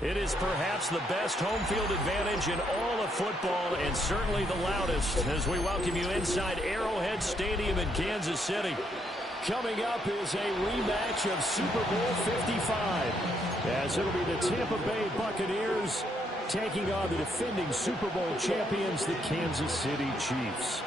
It is perhaps the best home field advantage in all of football and certainly the loudest as we welcome you inside Arrowhead Stadium in Kansas City. Coming up is a rematch of Super Bowl 55 as it'll be the Tampa Bay Buccaneers taking on the defending Super Bowl champions, the Kansas City Chiefs.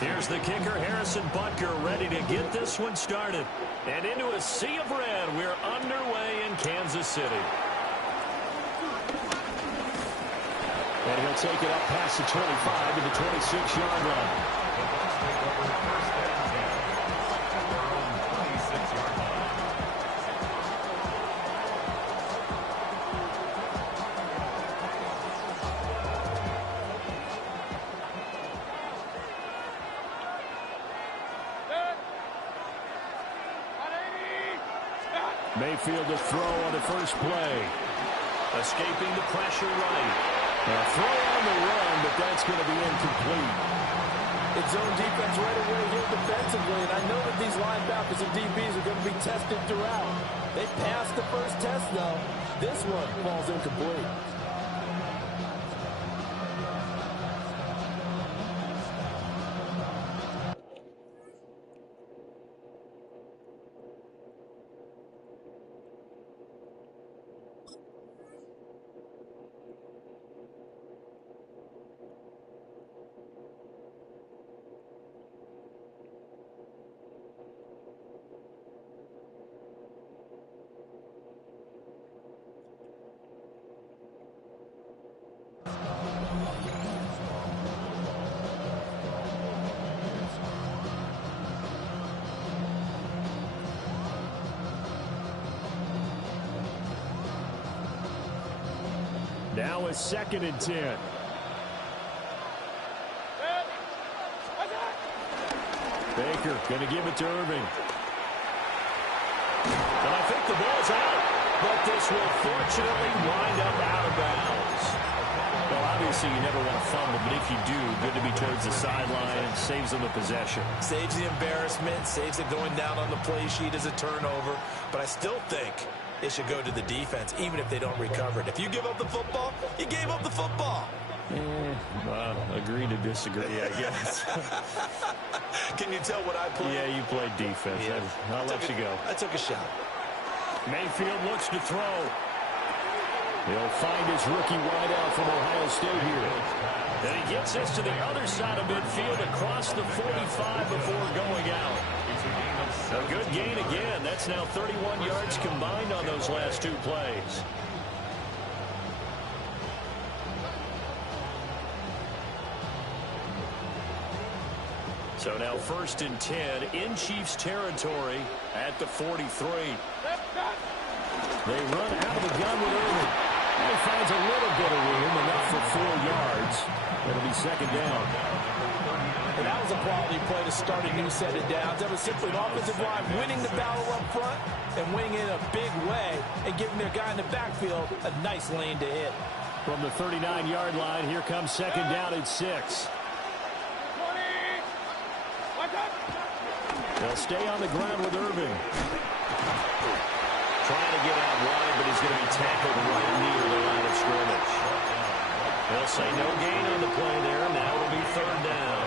Here's the kicker, Harrison Butker, ready to get this one started. And into a sea of red, we're underway in Kansas City. And he'll take it up past the 25 to the 26-yard line. Mayfield to throw on the first play. Escaping the pressure right. A throw on the run, but that's going to be incomplete. It's zone defense right away here defensively, and I know that these linebackers and DBs are going to be tested throughout. They passed the first test, though. This one falls incomplete. Now a 2nd and 10. Baker going to give it to Irving. And I think the ball's out, but this will fortunately wind up out of bounds. Well, obviously you never want to fumble, but if you do, good to be towards the sideline and saves them a possession. Saves the embarrassment, saves it going down on the play sheet as a turnover, but I still think it should go to the defense, even if they don't recover it. If you give up the football, you gave up the football. Agree to disagree, I guess. Can you tell what I played? Yeah, you played defense. Yeah. I'll let you go. I took a shot. Mayfield looks to throw. He'll find his rookie wideout from Ohio State here. And he gets this to the other side of midfield across the 45 before going out. A good gain again. That's now 31 yards combined on those last 2 plays. So now 1st and 10 in Chiefs territory at the 43. They run out of the gun with Irving. And he finds a little bit of room, enough for 4 yards. It'll be 2nd down. And that was a quality play to start a new set of downs. That was simply an offensive line winning the battle up front and winning in a big way and giving their guy in the backfield a nice lane to hit. From the 39-yard line, here comes 2nd down at 6. They'll stay on the ground with Irving. Trying to get out wide, but he's going to be tackled right near the line of scrimmage. They'll say no gain on the play there. Now it'll be 3rd down.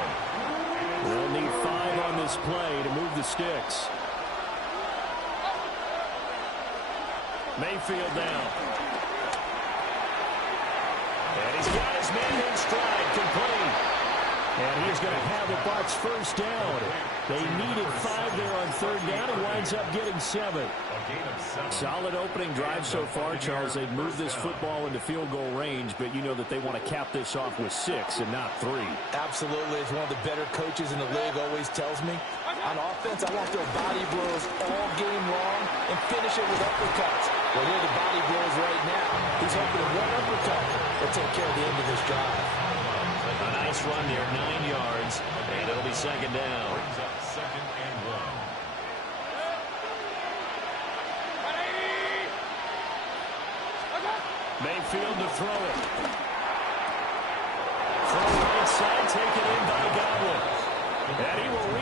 They'll need 5 on this play to move the sticks. Mayfield down. And he's got his man in stride, complete. And he's going to have the Bucs 1st down. They needed 5 there on 3rd down. He winds up getting 7. Solid opening drive so far, Charles. They've moved this football into field goal range, but you know that they want to cap this off with 6 and not 3. Absolutely. As one of the better coaches in the league always tells me, on offense, I want their body blows all game long and finish it with uppercuts. Well, here are the body blows right now. He's hoping one uppercut will take care of the end of this drive. A nice run there, 9 yards, and it'll be 2nd down. Mayfield to throw it. Throw right side,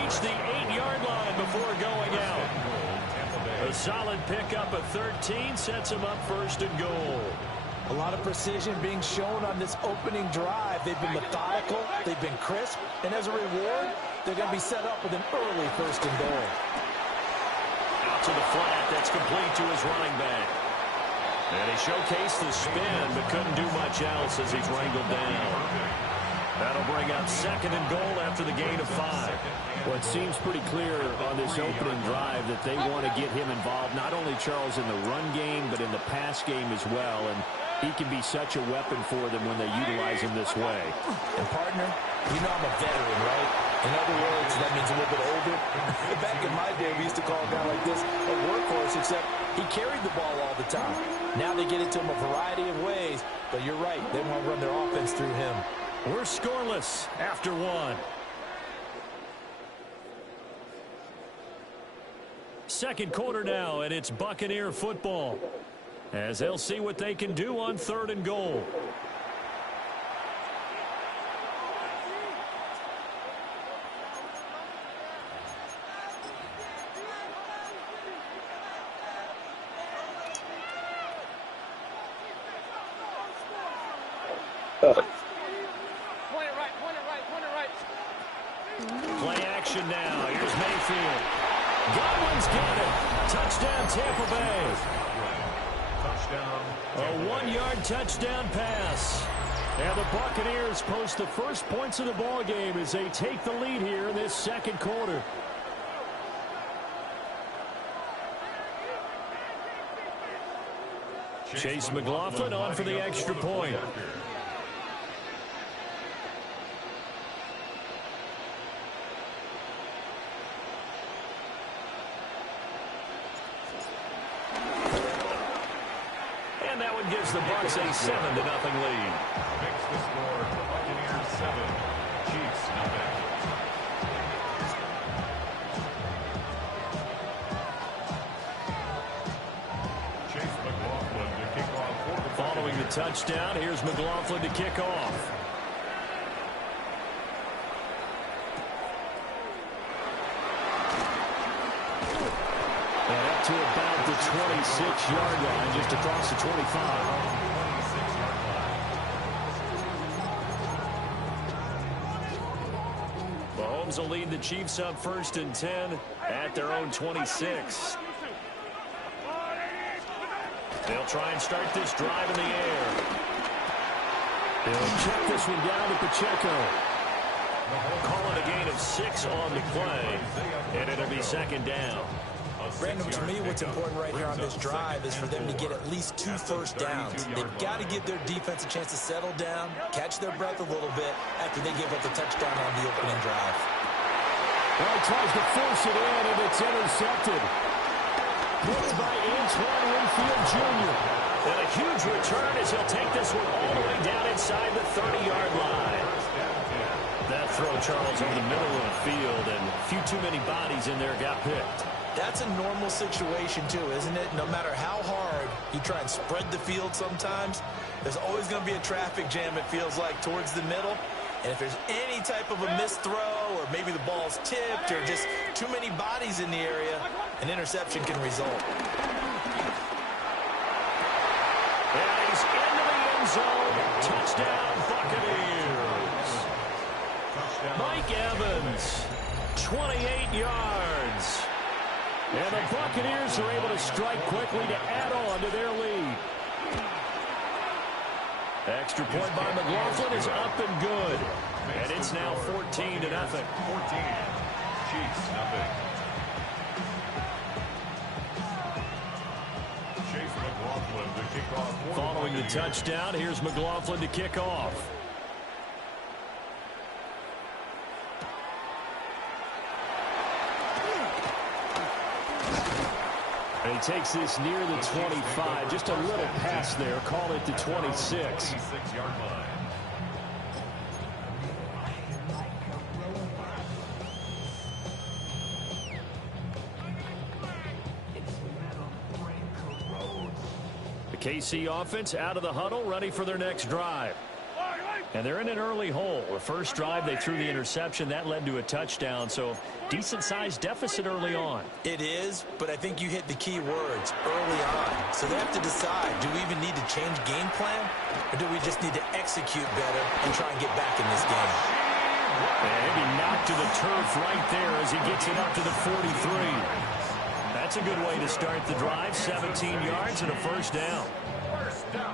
reach the 8-yard line before going out. A solid pickup of 13 sets him up first and goal. A lot of precision being shown on this opening drive. They've been methodical, they've been crisp, and as a reward, they're going to be set up with an early first and goal. Out to the flat, that's complete to his running back. And he showcased the spin, but couldn't do much else as he's wrangled down. That'll bring up second and goal after the gain of 5. Well, it seems pretty clear on this opening drive that they want to get him involved, not only, Charles, in the run game, but in the pass game as well. And he can be such a weapon for them when they utilize him this way. And, partner, you know I'm a veteran, right? In other words, that means a little bit older. Back in my day, we used to call a guy like this a workhorse, except he carried the ball all the time. Now they get it to him a variety of ways, but you're right. They want to run their offense through him. We're scoreless after 1. Second quarter now, and it's Buccaneer football, as they'll see what they can do on 3rd and goal. Play action now. Here's Mayfield. Godwin's got it. Touchdown, Tampa Bay. A 1-yard touchdown pass. And the Buccaneers post the first points of the ball game as they take the lead here in this second quarter. Chase McLaughlin on for the extra point. And that one gives the Bucs a 7-0 lead. Makes the score Buccaneers 7, Chiefs nothing. Chase McLaughlin to kick off for the Following the touchdown, here's McLaughlin to kick off. And up to about the 26-yard line, just across the 25. Mahomes will lead the Chiefs up 1st and 10 at their own 26. They'll try and start this drive in the air. They'll check this one down to Pacheco. Calling a gain of 6 on the play, and it'll be 2nd down. Brandon, to me, what's important right here on this drive is for them to get at least 2 first downs. They've got to give their defense a chance to settle down, catch their breath a little bit after they give up the touchdown on the opening drive. Well, he tries to force it in, and it's intercepted. Picked by Antoine Winfield Jr. And a huge return as he'll take this one all the way down inside the 30-yard line. That throw, Charles, over the middle of the field, and a few too many bodies in there got picked. That's a normal situation, too, isn't it? No matter how hard you try and spread the field sometimes, there's always going to be a traffic jam, it feels like, towards the middle. And if there's any type of a missed throw or maybe the ball's tipped or just too many bodies in the area, an interception can result. And he's into the end zone. Touchdown, Buccaneers. Mike Evans, 28 yards. And the Buccaneers are able to strike quickly to add on to their lead. Extra point by McLaughlin is up and good. And it's now 14-0. 14, Chiefs nothing. Chase McLaughlin to kick off. Following the touchdown, here's McLaughlin to kick off. And he takes this near the 25. Just a little pass there. Call it the 26. 26-yard line. The KC offense out of the huddle, ready for their next drive. And they're in an early hole. The first drive, they threw the interception. That led to a touchdown. So decent-sized deficit early on. It is, but I think you hit the key words, early on. So they have to decide, do we even need to change game plan? Or do we just need to execute better and try and get back in this game? And maybe knocked to the turf right there as he gets it up to the 43. That's a good way to start the drive. 17 yards and a first down.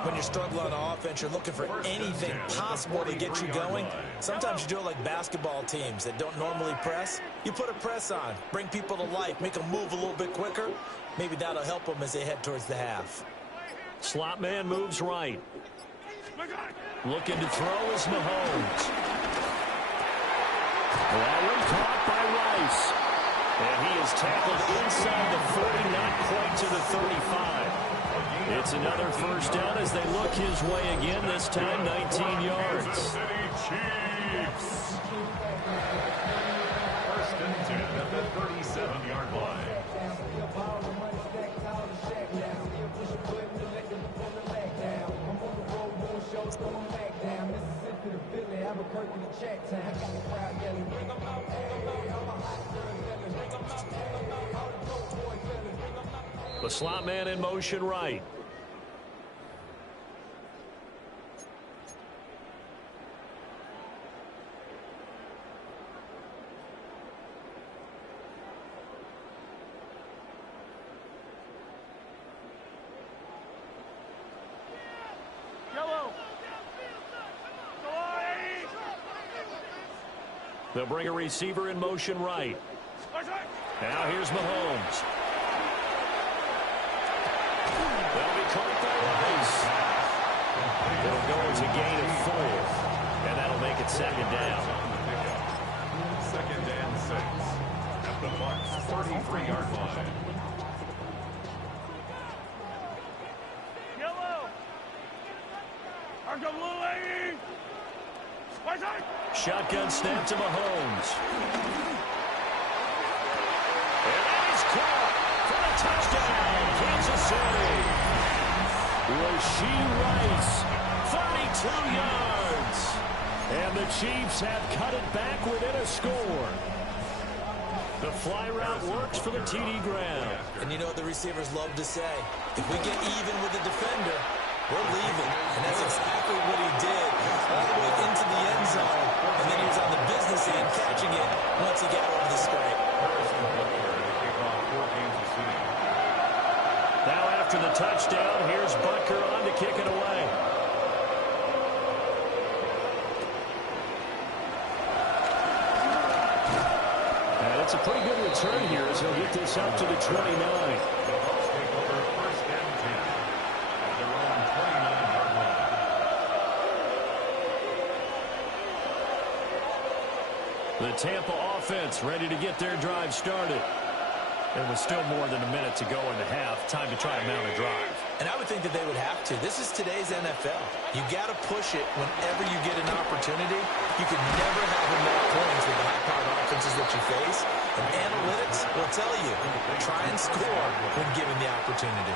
When you're struggling on offense, you're looking for anything possible to get you going. Sometimes you do it like basketball teams that don't normally press. You put a press on, bring people to life, make them move a little bit quicker. Maybe that'll help them as they head towards the half. Slot man moves right. Looking to throw is Mahomes. That one caught by Rice. And he is tackled inside the 40, not quite to the 35. It's another first down as they look his way again, this time 19 yards. Chiefs. First and 10 at the 37-yard line. The slot man in motion right. They'll bring a receiver in motion right. Now here's Mahomes. They'll be caught by Rice. It'll go as a gain of 4. And that'll make it second down. Second and 6 at the Bucs' 33-yard line. Shotgun snap to Mahomes. And that is caught for a touchdown, Kansas City. Rashee Rice, 32 yards. And the Chiefs have cut it back within a score. The fly route works for the TD Graham. And you know what the receivers love to say? If we get even with the defender, we're leaving. And that's exactly what he did. All the way into the end zone. And then he was on the business end catching it once he got over the stripe. Now after the touchdown, here's Butker on to kick it away. And it's a pretty good return here as he'll get this up to the 29. The Tampa offense ready to get their drive started. There was still more than a minute to go in the half. Time to try to mount a drive. And I would think that they would have to. This is today's NFL. You got to push it whenever you get an opportunity. You can never have enough points with the high-powered offenses that you face. And analytics will tell you, try and score when given the opportunity.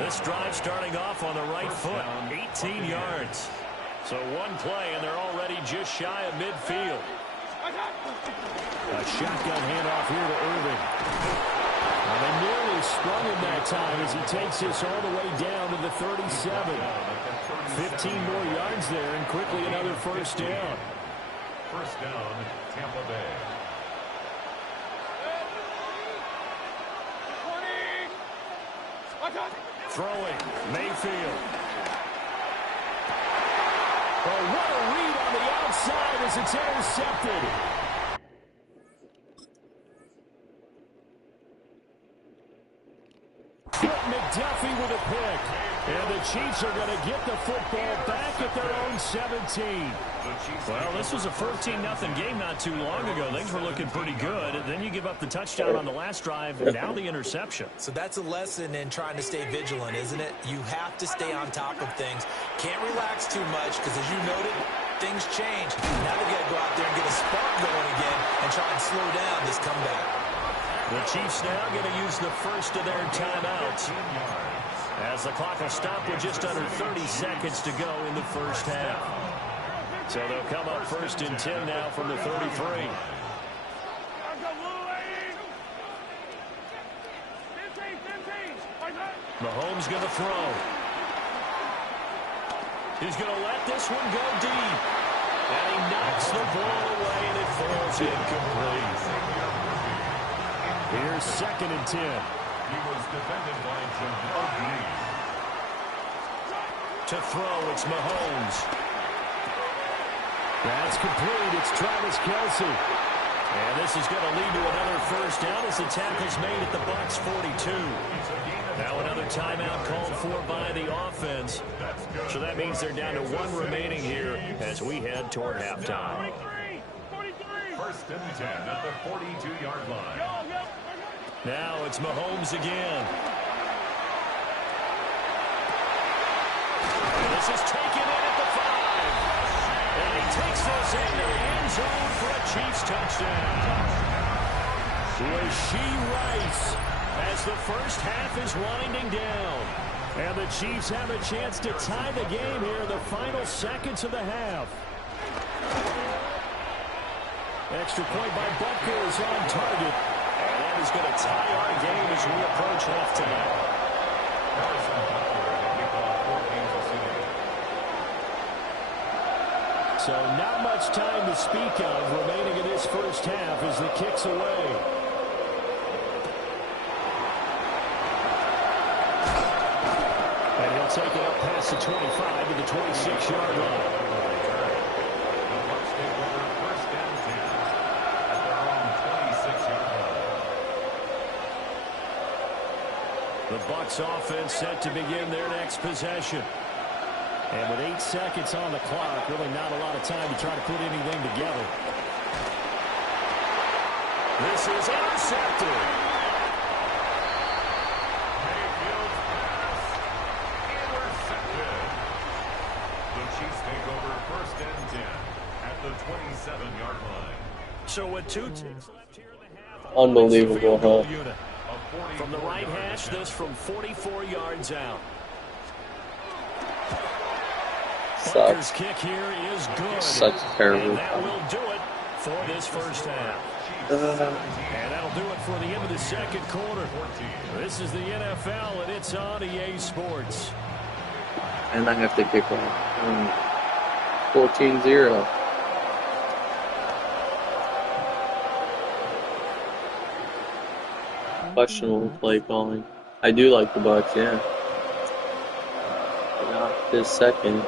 This drive starting off on the right foot. 18 yards. So one play, and they're already just shy of midfield. A shotgun handoff here to Irving. Well, they nearly sprung him that time as he takes this all the way down to the 37. 15 more yards there, and quickly another first down. First down, Tampa Bay. Throwing, Mayfield. Oh, what a read on the outside as it's intercepted. McDuffie with a pick. And the Chiefs are going to get the football back at their own 17. Well, this was a 14-0 game not too long ago. Things were looking pretty good. And then you give up the touchdown on the last drive, and now the interception. So that's a lesson in trying to stay vigilant, isn't it? You have to stay on top of things. Can't relax too much because, as you noted, things change. Now they've got to go out there and get a spark going again and try and slow down this comeback. The Chiefs now going to use the first of their timeouts as the clock will stop with just under 30 seconds to go in the first half. So they'll come up 1st and 10 now from the 33. Mahomes going to throw. He's going to let this one go deep. And he knocks the ball away, and it falls incomplete. Here's 2nd and 10. He was defended by Jamal Green. To throw, it's Mahomes. That's complete. It's Travis Kelce. And this is going to lead to another 1st down as the tackle's made at the Bucs 42. Now another timeout called for by the offense. So that means they're down to 1 remaining here as we head toward halftime. 1st and 10 at the 42-yard line. Now it's Mahomes again. And this is taken in at the 5. And he takes this into the end zone for a Chiefs touchdown. Rashee Rice as the first half is winding down. And the Chiefs have a chance to tie the game here in the final seconds of the half. Extra point by Butker is on target. And that is going to tie our game as we approach halftime. So not much time to speak of remaining in this first half as the kick's away. And he'll take it up past the 25 to the 26-yard line. The Bucs take over 1st and 10 at their own 26-yard line. The Bucs offense set to begin their next possession. And with 8 seconds on the clock, really not a lot of time to try to put anything together. This is intercepted. Mayfield's pass intercepted. The Chiefs take over 1st and 10 at the 27-yard line. So with 2 ticks left here in the half. Unbelievable, huh? Unit. From the right hash, this from 44 yards out. Butker's kick here is good. Such a terrible. And that will do it for this first half. And that'll do it for the end of the second quarter. This is the NFL, and it's on EA Sports. And I have to kick off. 14-0. Questionable play calling. I do like the Bucs, yeah. But not this second.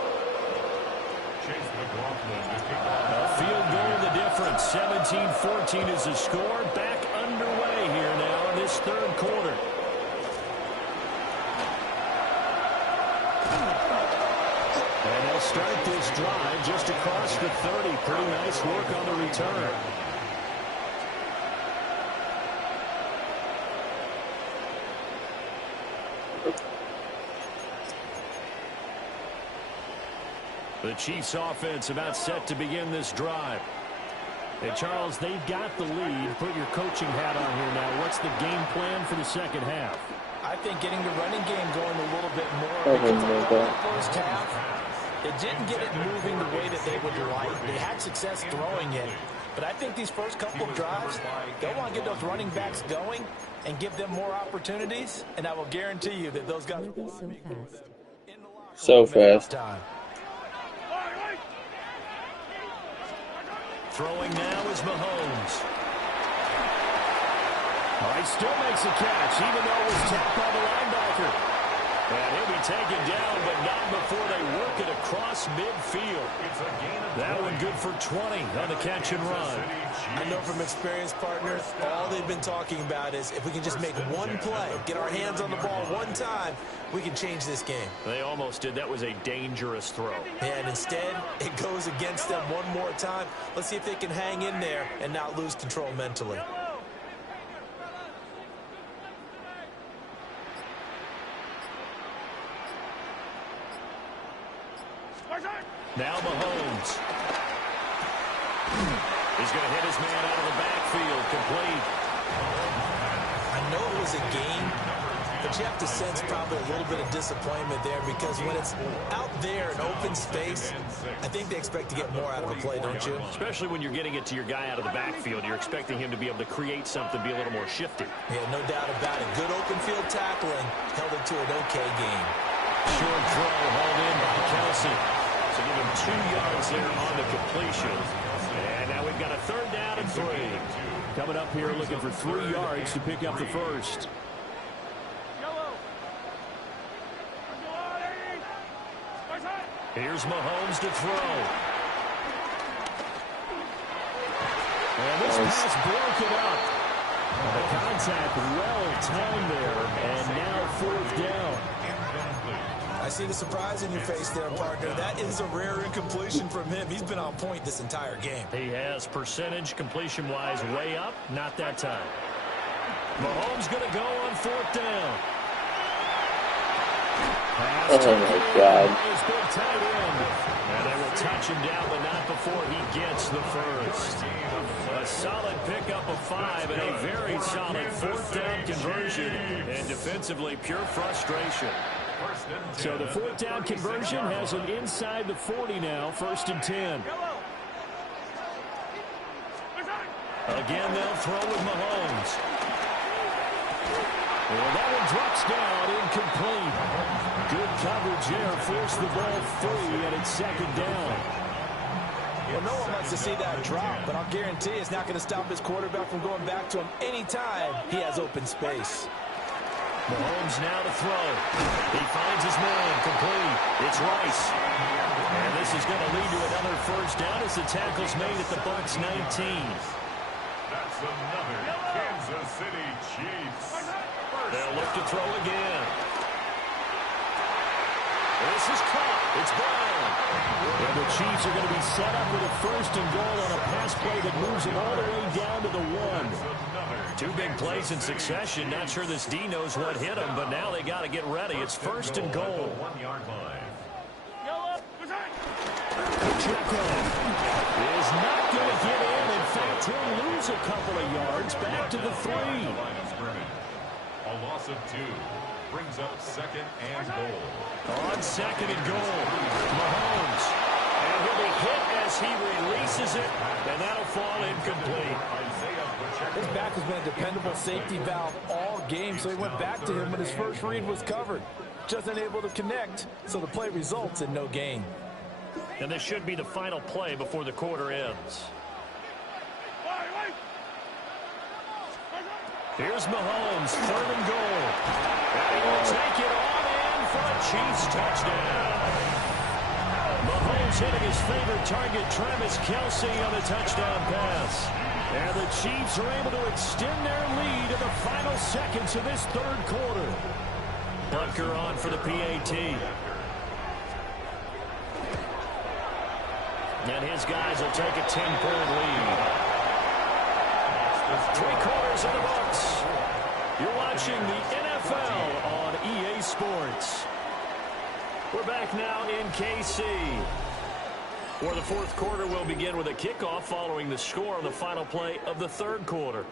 A field goal the difference. 17-14 is the score. Back underway here now in this third quarter. And they'll start this drive just across the 30. Pretty nice work on the return. The Chiefs offense about set to begin this drive. And Charles, they've got the lead. Put your coaching hat on here now. What's the game plan for the second half? I think getting the running game going a little bit more. Because the first half, they didn't get it moving the way that they would like. They had success throwing it. But I think these first couple of drives, they'll want to get those running backs going and give them more opportunities. And I will guarantee you that those guys will want to be so fast. Throwing now is Mahomes. Oh, he still makes a catch, even though it was tapped by the linebacker. And he'll be taken down, but not before they work it across midfield. That one good for 20 on the catch and run. I know from experience, partners, all they've been talking about is if we can just make one play, get our hands on the ball one time, we can change this game. They almost did. That was a dangerous throw. And instead, it goes against them one more time. Let's see if they can hang in there and not lose control mentally. Now Mahomes. He's going to hit his man out of the backfield, complete. I know it was a game But you have to sense probably a little bit of disappointment there because when it's out there in open space, I think they expect to get more out of a play, don't you? Especially when you're getting it to your guy out of the backfield. You're expecting him to be able to create something, be a little more shifty. Yeah, no doubt about it. Good open field tackling held it to an okay game. Short throw hauled in by Kelsey. So give him 2 yards there on the completion. And now we've got a 3rd down and 3. Coming up here looking for 3 yards to pick up the first. Here's Mahomes to throw. And this pass broken up. The contact well timed there, and now 4th down. I see the surprise in your face there, partner. That is a rare incompletion from him. He's been on point this entire game. He has percentage completion-wise way up. Not that time. Mahomes going to go on 4th down. Pass Oh, my God. His big tight end. And they will touch him down, but not before he gets the first. A solid pickup of 5 and a very solid 4th down conversion. And defensively, pure frustration. So the 4th down conversion has him inside the 40 now, 1st and 10. Again, they'll throw with Mahomes. Well, that one drops down, incomplete. Good coverage there, forced the ball free, and it's 2nd down. Well, no one wants to see that drop, but I'll guarantee it's not going to stop his quarterback from going back to him anytime he has open space. Mahomes now to throw. He finds his man, complete. It's Rice. And this is going to lead to another 1st down as the tackle's made at the Bucs 19. That's another Kansas City Chiefs. They'll look to throw again. This is caught. It's Brown. And the Chiefs are going to be set up with a 1st and goal on a pass play that moves them all the way down to the 1. 2 big plays in succession. Not sure this D knows what hit him, but now they got to get ready. It's 1st and goal. 1-yard line. Pacheco is not going to get in. In fact, he'll lose a couple of yards back to the 3. A loss of 2 brings up 2nd and goal. On 2nd and goal, Mahomes. And he'll be hit as he releases it, and that'll fall incomplete. His back has been a dependable safety valve all game, so he went back to him when his first read was covered. Just unable to connect, so the play results in no gain. And this should be the final play before the quarter ends. Here's Mahomes, 3rd and goal. And he'll take it on in for a Chiefs touchdown. Mahomes hitting his favorite target, Travis Kelsey, on a touchdown pass. And the Chiefs are able to extend their lead in the final seconds of this 3rd quarter. Bunker on for the PAT. And his guys will take a 10-point lead. 3/4 of the books. You're watching the NFL on EA Sports. We're back now in KC, where the 4th quarter will begin with a kickoff following the score on the final play of the 3rd quarter.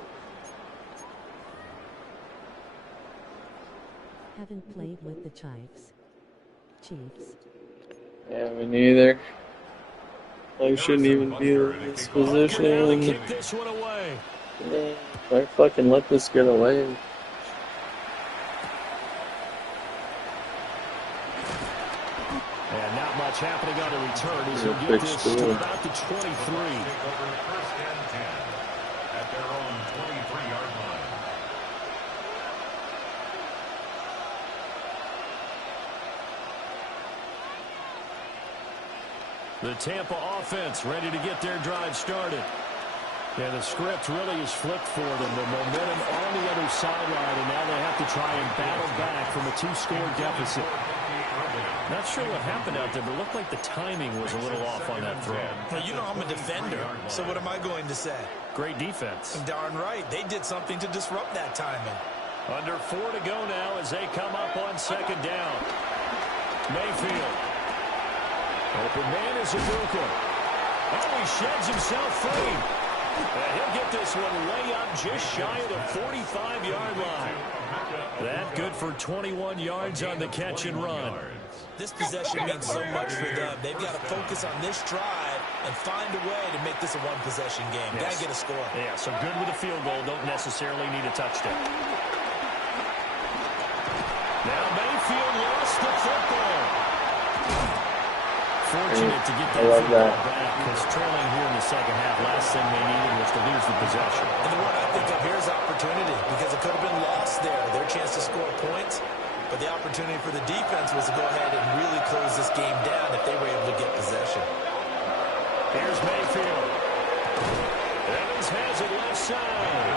Haven't played with the Chiefs. Yeah, me neither. I shouldn't even be in this position. Kick this one away. Yeah, I fucking let this get away. And not much happening on the return as he'll get this to about the 23. Over 1st and 10 at their own 23-yard line. The Tampa offense ready to get their drive started. And the script really is flipped for them. The momentum on the other sideline, and now they have to try and battle back from a 2-score deficit. Not sure what happened out there, but it looked like the timing was a little off on that throw. Well, you know I'm a defender, so what am I going to say? Great defense. Darn right. They did something to disrupt that timing. Under 4 to go now as they come up on 2nd down. Mayfield. Open man is Ibuka. Oh, he sheds himself free. He'll get this one way up just shy of the 45-yard line. That good for 21 yards on the catch and run. This possession means so much for them. They've got to focus on this drive and find a way to make this a one-possession game. Got to get a score. Yeah, so good with a field goal. Don't necessarily need a touchdown. Now Mayfield lost the football. Fortunate to get that football back, because trailing here in the second half, last thing they needed was to lose the possession. And the one I think of here is opportunity, because it could have been lost there. Their chance to score points, but the opportunity for the defense was to go ahead and really close this game down if they were able to get possession. Here's Mayfield. Evans has it left side.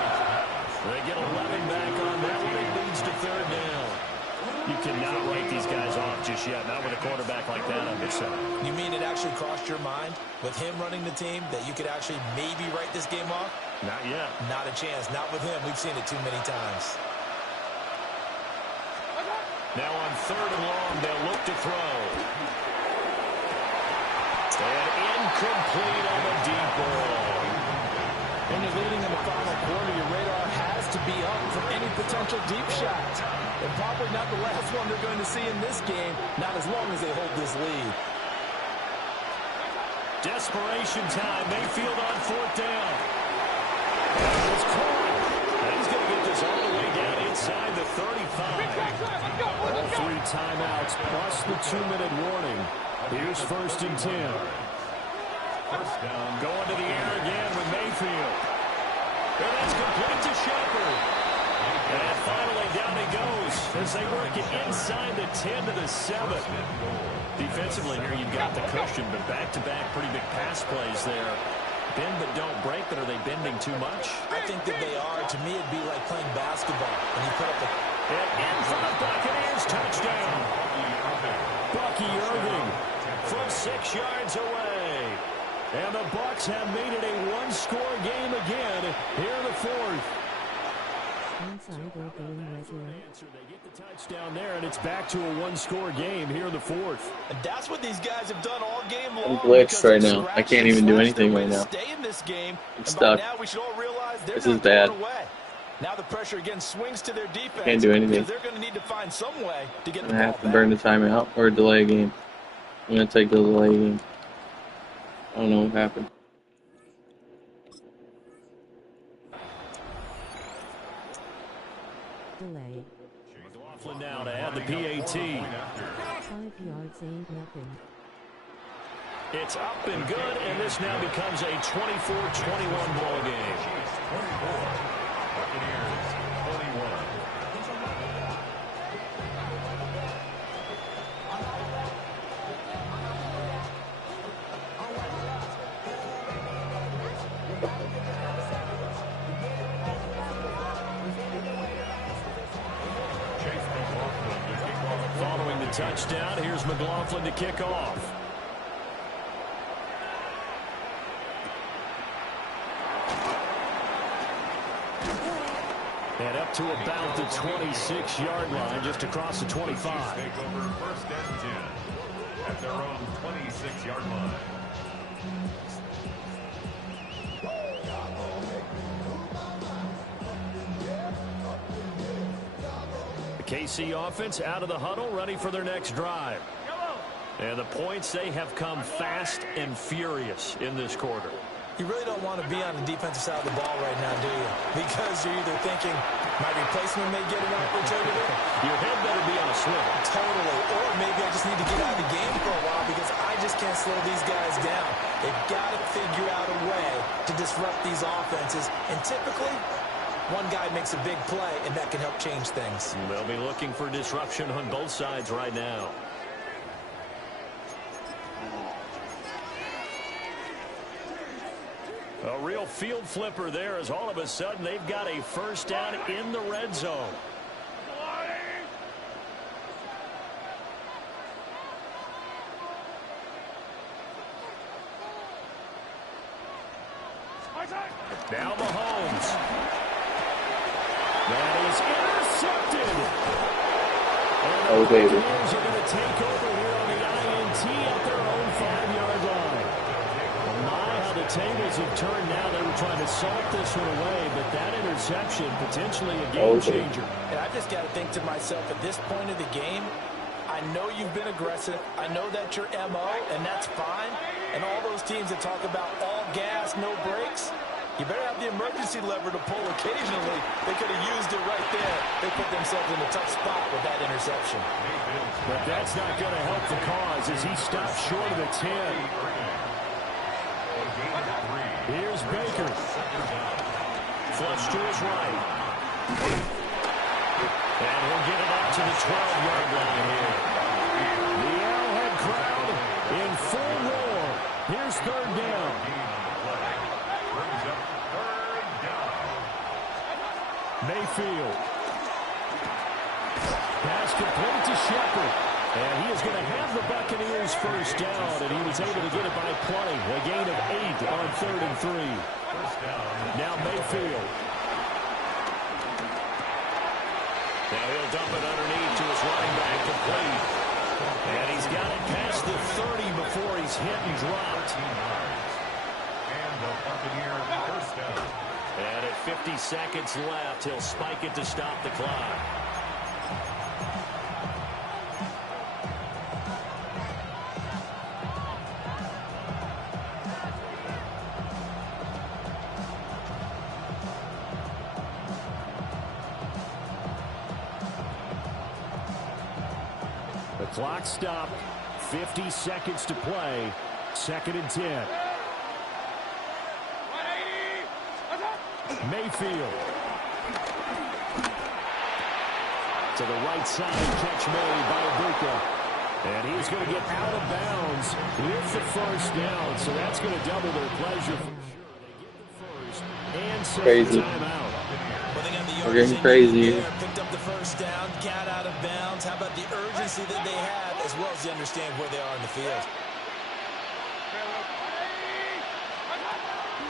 They get 11 back on that one. It leads to third down. You cannot write these guys off just yet, not with a quarterback like that on your side. You mean it actually crossed your mind with him running the team that you could actually maybe write this game off? Not yet. Not a chance. Not with him. We've seen it too many times. Now on third and long, they'll look to throw. And incomplete on the deep ball. When you're leading in the final quarter, your radar has to be up for any potential deep shots. And probably not the last one they're going to see in this game, not as long as they hold this lead. Desperation time. Mayfield on fourth down. And it's caught. And he's going to get this all the way down inside the 35. All three timeouts plus the 2-minute warning. Here's first and 10. First down. Going to the air again with Mayfield. And that's complete to Shepard. And finally down he goes as they work it inside the 10 to the 7. Defensively here you've got the cushion, but back-to-back pretty big pass plays there. Bend but don't break, but are they bending too much? I think that they are. To me, it'd be like playing basketball. And you put up a... And in for the Buccaneers, touchdown. Bucky Irving from 6 yards away. And the Bucs have made it a one-score game again here in the fourth. Inside or game regular. They get the touchdown there, and it's back to a one-score game here in the fourth. And that's what these guys have done all game long. I'm glitched right now. I can't even do anything right now. Stay in this game. I'm and stuck. by now we should all realize they're This not is bad. going away. Now the pressure again swings to their defense. Can't do anything. Because they're going to need to find some way to get I'm the going to ball have to back. burn the timeout or delay a game. I'm going to take the delay game. I don't know what happened. Delay. McLaughlin now to add the PAT. 5 yards ain't nothing. It's up and good, and this now becomes a 24-21 ball game. 24. Buccaneers 21. Following the touchdown, here's McLaughlin to kick off. And up to about the 26-yard line, just across the 25. Take over first and 10 at their own 26-yard line. The KC offense out of the huddle, ready for their next drive. And the points, they have come fast and furious in this quarter. You really don't want to be on the defensive side of the ball right now, do you? Because you're either thinking, my replacement may get an opportunity. Your head better be on a swivel. Totally. Or maybe I just need to get out of the game for a while because I just can't slow these guys down. They've got to figure out a way to disrupt these offenses. And typically, one guy makes a big play, and that can help change things. They'll be looking for disruption on both sides right now. A real field flipper there as all of a sudden they've got a first down in the red zone. Now Mahomes. That is intercepted. Oh, baby. The Buccaneers are going to take over here on the INT at their own 5-yard line. My, how the tables have turned now. They were trying to salt this one away, but that interception, potentially a game changer. And I just got to think to myself, at this point of the game, I know you've been aggressive. I know that's your MO, and that's fine. And all those teams that talk about all gas, no brakes, you better have the emergency lever to pull occasionally. They could have used it right there. They put themselves in a tough spot with that interception. But that's not going to help the cause as he stops short of the 10. Here's Baker. Flush to his right. And he'll get it up to the 12-yard line here. The Arrowhead crowd in full roar. Here's third down. Mayfield. Pass complete to Shepard. And he is going to have the Buccaneers first down, and he was able to get it by plenty. A gain of 8 on 3rd and 3. Now Mayfield. Now he'll dump it underneath to his running back, complete. And he's got it past the 30 before he's hit and dropped. And the Buccaneers first down. And at 50 seconds left, he'll spike it to stop the clock. The clock stopped. 50 seconds to play. 2nd and 10. Mayfield. To the right side, catch made by Ibuka. And he's going to get out of bounds with the first down. So that's going to double their pleasure for sure. They get the first and Crazy. Well, they got the We're getting yardage crazy. there, picked up the first down, got out of bounds. How about the urgency that they have, as well as they understand where they are in the field?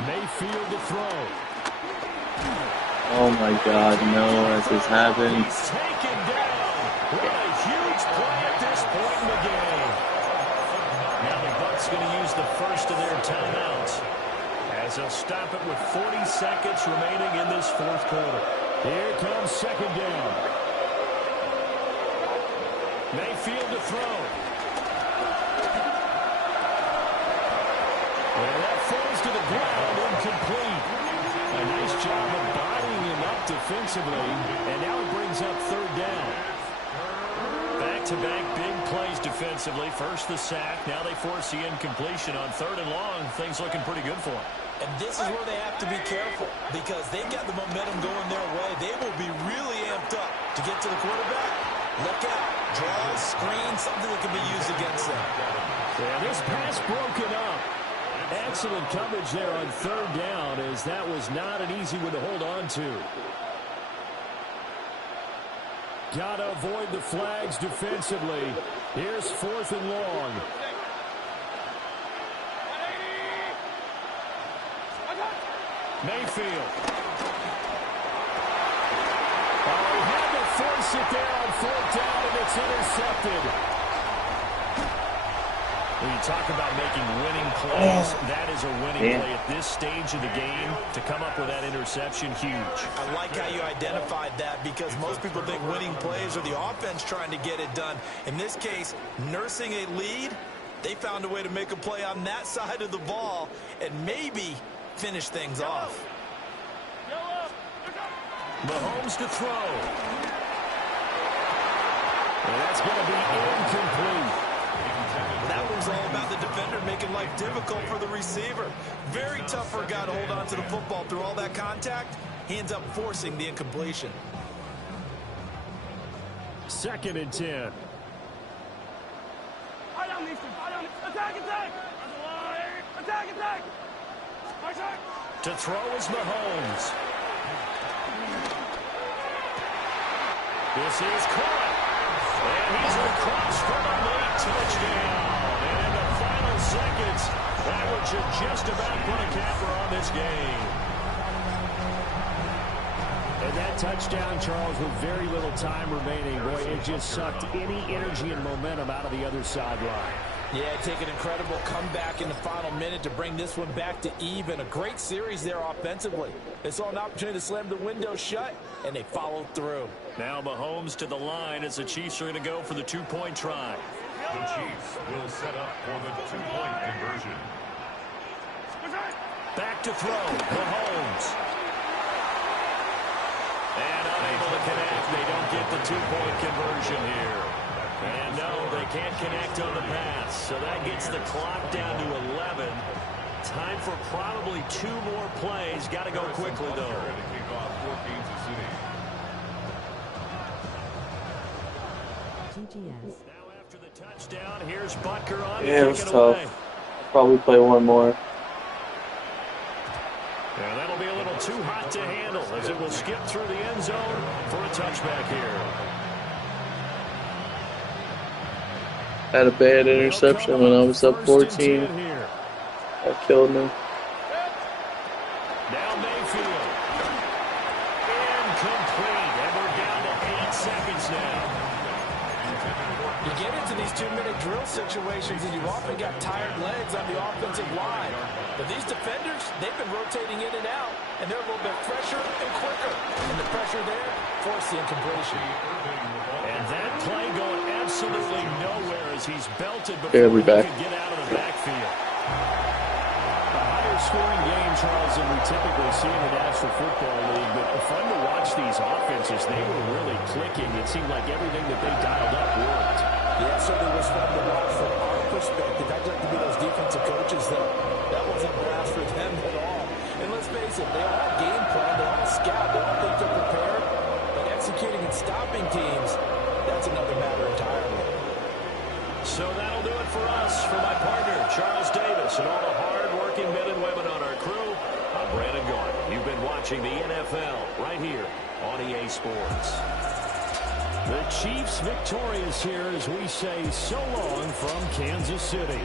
Mayfield to throw. Oh my God, no, as this happens. He's taken down. What a huge play at this point in the game. Now the Bucs going to use the first of their timeouts as they'll stop it with 40 seconds remaining in this 4th quarter. Here comes 2nd down. Mayfield to throw. And that falls to the ground, incomplete. A nice job of bodying him up defensively, and now it brings up 3rd down. Back-to-back big plays defensively. First the sack, now they force the incompletion on 3rd and long. Things looking pretty good for them. And this is where they have to be careful because they've got the momentum going their way. They will be really amped up to get to the quarterback. Look out. Draw, screen, something that can be used against them. Yeah, this pass broken up. Excellent coverage there on 3rd down as that was not an easy one to hold on to. Got to avoid the flags defensively. Here's 4th and long. Mayfield. Oh, he had to force it there on 4th down, and it's intercepted. When you talk about making winning plays, that is a winning play at this stage of the game. To come up with that interception, huge. I like how you identified that because most people think winning plays are the offense trying to get it done. In this case, nursing a lead, they found a way to make a play on that side of the ball and maybe finish things off. Mahomes to throw. And that's going to be incomplete. That was all about the defender making life difficult for the receiver. Very tough for a guy to hold on to the football through all that contact. He ends up forcing the incompletion. 2nd and 10. To throw is Mahomes. This is caught. And he's across for a late touchdown. And in the final seconds, that one should just about put a capper on this game. And that touchdown, Charles, with very little time remaining, boy, it just sucked any energy and momentum out of the other sideline. Yeah, take an incredible comeback in the final minute to bring this one back to even. A great series there offensively. They saw an opportunity to slam the window shut, and they followed through. Now Mahomes to the line as the Chiefs are going to go for the two-point try. The Chiefs will set up for the two-point conversion. Back to throw, Mahomes. And unable to connect. They don't get the two-point conversion here. And no, they can't connect on the pass. So that gets the clock down to 11. Time for probably 2 more plays. Got to go quickly, though. GGS. Now after the touchdown, here's Butker on Yeah, it was to tough. away. Probably play one more. And that'll be a little too hot to handle as it will skip through the end zone for a touchback here. Had a bad interception when I was up 14. I killed me. Now Mayfield. Incomplete. And we're down to 8 seconds now. You get into these 2-minute drill situations, and you've often got tired legs on the offensive line. But these defenders, they've been rotating in and out, and they're a little bit fresher and quicker. And the pressure there forced the incompletion. And that play going absolutely nowhere as he's belted Yeah, before we he back. could get out of the backfield. A higher scoring game, Charles, than we typically see in the National Football League. But fun to watch these offenses. They were really clicking. It seemed like everything that they dialed up worked. Yeah, it certainly was fun to watch from our perspective. I'd like to be those defensive coaches, though. That wasn't brass for them at all. And let's face it, they all have game plan. They all scout. They all think they're prepared. But executing and stopping teams, that's another matter entirely. So that'll do it for us. For my partner, Charles Davis, and all the hard-working men and women on our crew, I'm Brandon Garner. You've been watching the NFL right here on EA Sports. The Chiefs victorious here as we say so long from Kansas City.